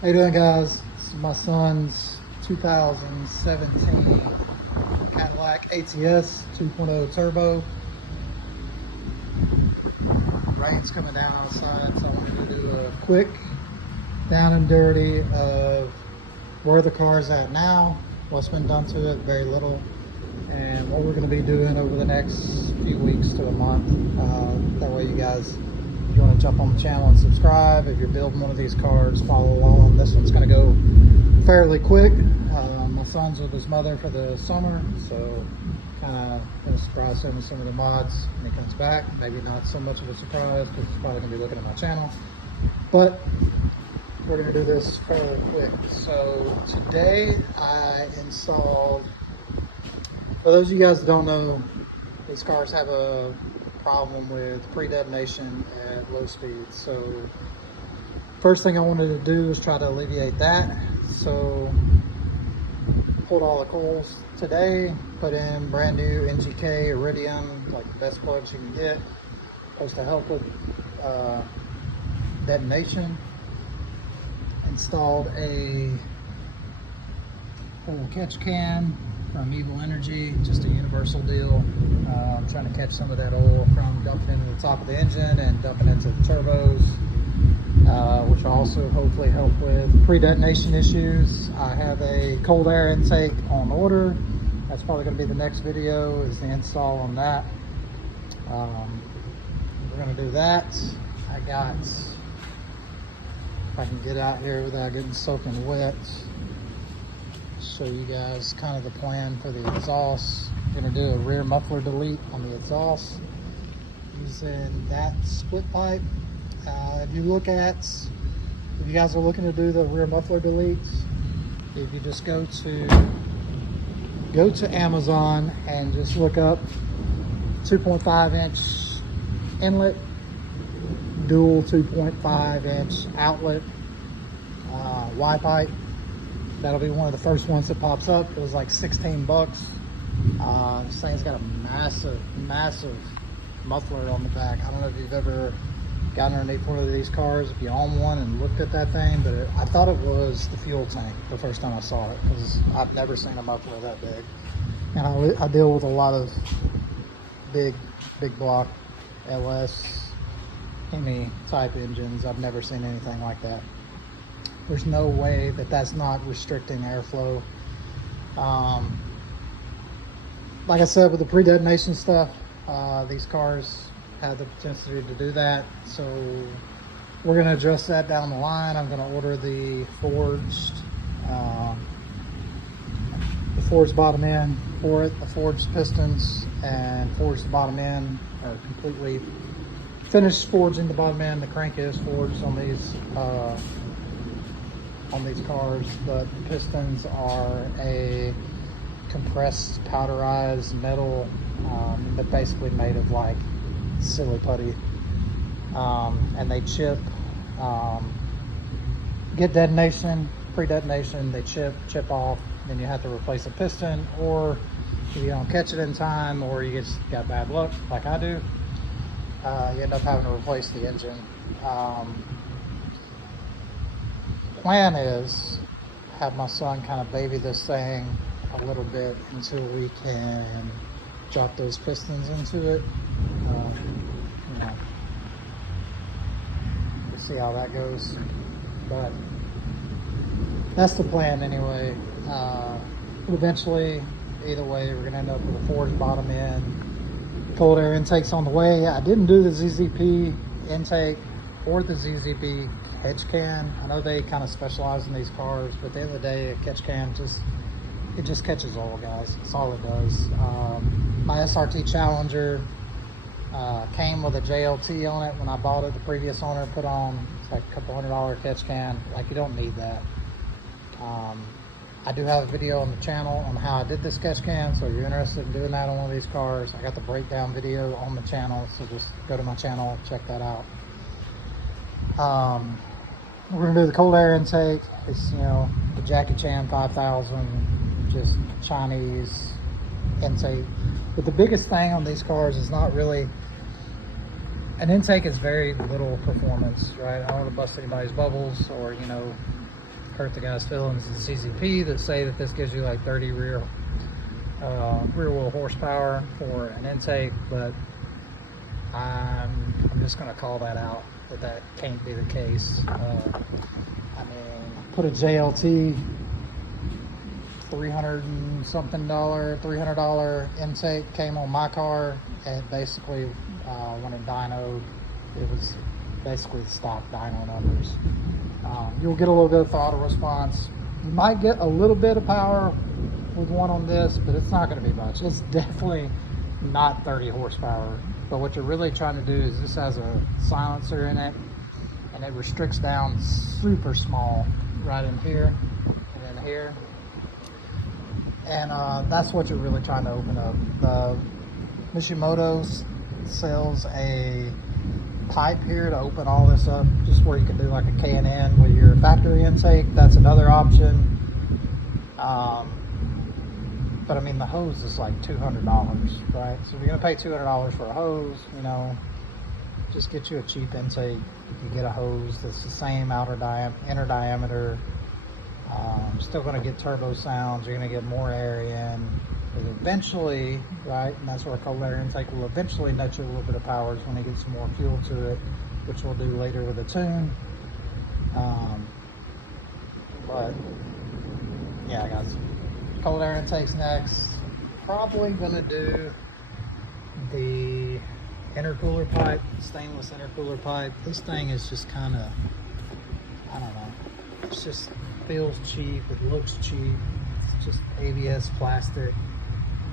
How you doing, guys? This is my son's 2017 Cadillac ATS 2.0 turbo. Rain's coming down outside, so I wanted to do a quick down and dirty of where the car's at now, what's been done to it, very little, and what we're going to be doing over the next few weeks to a month. That way you guys, if you want to jump on the channel and subscribe, if you're building one of these cars, follow along. This one's going to go fairly quick. My son's with his mother for the summer, so kind of going to surprise him with some of the mods when he comes back. Maybe not so much of a surprise because he's probably going to be looking at my channel, but we're going to do this fairly quick. So today I installed, for those of you guys that don't know, these cars have a problem with pre-detonation at low speeds. So first thing I wanted to do is try to alleviate that. So pulled all the coils today, put in brand new NGK Iridium, like the best plugs you can get, supposed to help with detonation. Installed a little catch can from Evil Energy, just a universal deal. I'm trying to catch some of that oil from dumping into the top of the engine and dumping into the turbos, which will also hopefully help with pre-detonation issues. I have a cold air intake on order. That's probably going to be the next video, is the install on that. We're going to do that. I got, if I can get out here without getting soaking wet, show you guys kind of the plan for the exhaust. I'm going to do a rear muffler delete on the exhaust using that split pipe. If you guys are looking to do the rear muffler deletes, if you just go to Amazon and just look up 2.5 inch inlet, dual 2.5 inch outlet, Y pipe. That'll be one of the first ones that pops up. It was like 16 bucks. This thing's got a massive muffler on the back. I don't know if you've ever gotten underneath one of these cars, if you own one, and looked at that thing, but I thought it was the fuel tank the first time I saw it, because I've never seen a muffler that big. And I deal with a lot of big block LS Hemi type engines. I've never seen anything like that. There's no way that that's not restricting airflow. Like I said, with the pre-detonation stuff, these cars have the potential to do that. So we're going to address that down the line. I'm going to order the forged bottom end for it. The forged pistons and forged bottom end are completely finished forging the bottom end. The crank is forged on these cars, but the pistons are a compressed powderized metal, but basically made of like silly putty, and they chip, get detonation, pre-detonation, they chip off, then you have to replace a piston, or if you don't catch it in time, or you just got bad luck like I do, you end up having to replace the engine. Plan is have my son kind of baby this thing a little bit until we can drop those pistons into it. You know, we'll see how that goes, but that's the plan anyway. Eventually, either way, we're gonna end up with a forged bottom end. Cold air intake's on the way. I didn't do the ZZP intake or the ZZP catch can. I know they kind of specialize in these cars, but at the end of the day, a catch can just catches oil, guys. That's all it does. My SRT Challenger came with a JLT on it when I bought it. The previous owner put on, it's like a couple $100 catch can. Like, you don't need that. I do have a video on the channel on how I did this catch can, so if you're interested in doing that on one of these cars, I got the breakdown video on the channel, so just go to my channel, check that out. We're gonna do the cold air intake. It's, you know, the Jackie Chan 5000, just Chinese intake. But the biggest thing on these cars is not really, an intake is very little performance, right? I don't want to bust anybody's bubbles or, you know, hurt the guy's feelings in CZP that say that this gives you like 30 rear wheel horsepower for an intake, but I'm just going to call that out, that can't be the case. I mean, put a JLT $300 and something $300 intake came on my car, and basically when it dynoed, it was basically stock dyno numbers. You'll get a little bit of throttle response. You might get a little bit of power with one on this, but it's not going to be much. It's definitely not 30 horsepower. But what you're really trying to do is, this has a silencer in it, and it restricts down super small right in here and in here. And that's what you're really trying to open up. The Mishimoto sells a pipe here to open all this up, just where you can do like a K&N with your factory intake. That's another option. But I mean, the hose is like $200, right? So if you're gonna pay $200 for a hose, you know, just get you a cheap intake. You get a hose that's the same inner diameter. Still gonna get turbo sounds. You're gonna get more air in. But eventually, right, and that's where a cold air intake will eventually net you a little bit of power when you get some more fuel to it, which we'll do later with the tune. But yeah, guys, cold air intake's next. Probably gonna do the intercooler pipe, stainless intercooler pipe. This thing is just kind of, I don't know, it's just feels cheap, it looks cheap, it's just ABS plastic.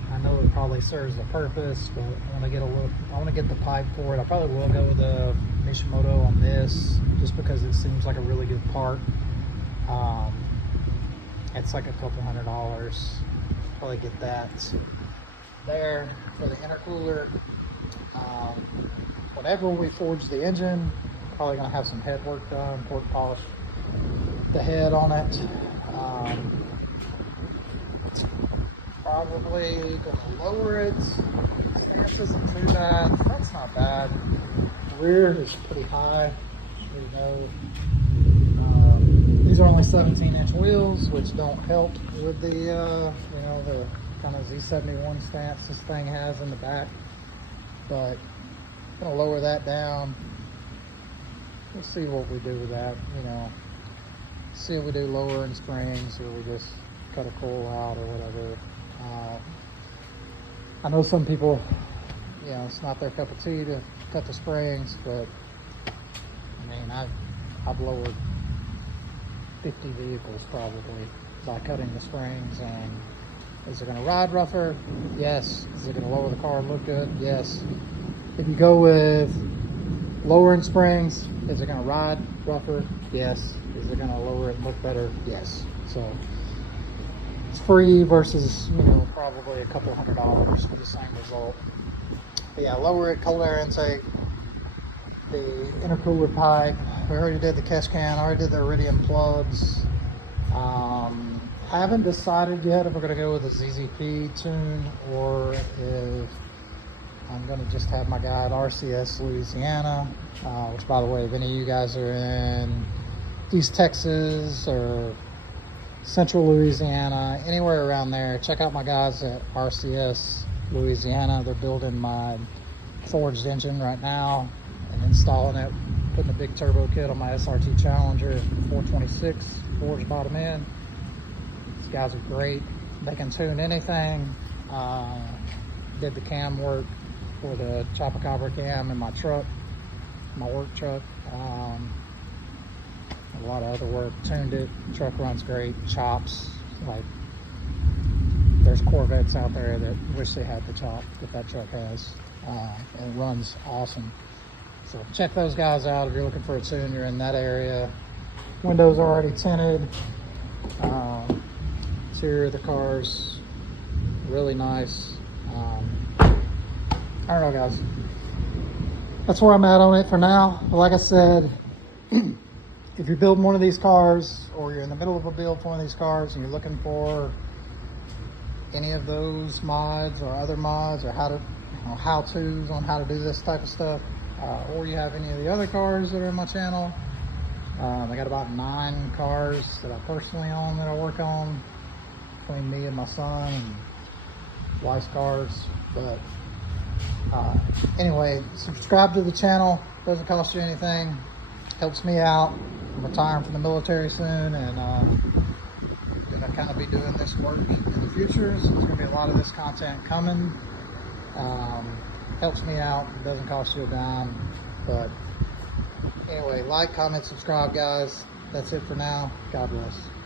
I know it probably serves a purpose, but I want to get the pipe for it. I probably will go with the Mishimoto on this, just because it seems like a really good part. It's like a couple $100. Probably get that there for the intercooler. Whenever we forge the engine, probably gonna have some head work done, port polish the head on it. Probably gonna lower it. Stance isn't too bad. That's not bad. Rear is pretty high, so you know. These are only 17-inch wheels, which don't help with the you know, the kind of Z71 stance this thing has in the back. But I'm gonna lower that down. We'll see what we do with that. You know, see if we do lowering springs, or we just cut a coil out or whatever. I know some people, you know, it's not their cup of tea to cut the springs, but I mean, I've lowered 50 vehicles probably by cutting the springs. And is it going to ride rougher? Yes. Is it going to lower the car and look good? Yes. If you go with lowering springs, is it going to ride rougher? Yes. Is it going to lower it and look better? Yes. So it's free versus, you know, probably a couple $100 for the same result. But yeah, lower it, cold air intake, the intercooler pipe. We already did the catch can, already did the iridium plugs. Haven't decided yet if we're gonna go with a ZZP tune or if I'm gonna just have my guy at RCS Louisiana, which, by the way, if any of you guys are in East Texas or Central Louisiana, anywhere around there, check out my guys at RCS Louisiana. They're building my forged engine right now and installing it, putting a big turbo kit on my SRT Challenger 426 forged bottom end. These guys are great. They can tune anything. Did the cam work for the Chopacabra cam in my truck, my work truck. A lot of other work, tuned it. Truck runs great, chops. Like, there's Corvettes out there that wish they had the chop that that truck has. And it runs awesome. So check those guys out if you're looking for a tune, you're in that area. Windows are already tinted. Interior of the car's really nice. I don't know, guys. That's where I'm at on it for now. But like I said, if you're building one of these cars, or you're in the middle of a build for one of these cars and you're looking for any of those mods or other mods, or how-tos on how to do this type of stuff, or you have any of the other cars that are in my channel, I got about 9 cars that I personally own that I work on between me and my son and wife's cars. But anyway, subscribe to the channel. Doesn't cost you anything. Helps me out. I'm retiring from the military soon, and gonna kind of be doing this work in the future. So there's gonna be a lot of this content coming. Helps me out. It doesn't cost you a dime. But anyway, like, comment, subscribe, guys. That's it for now. God bless.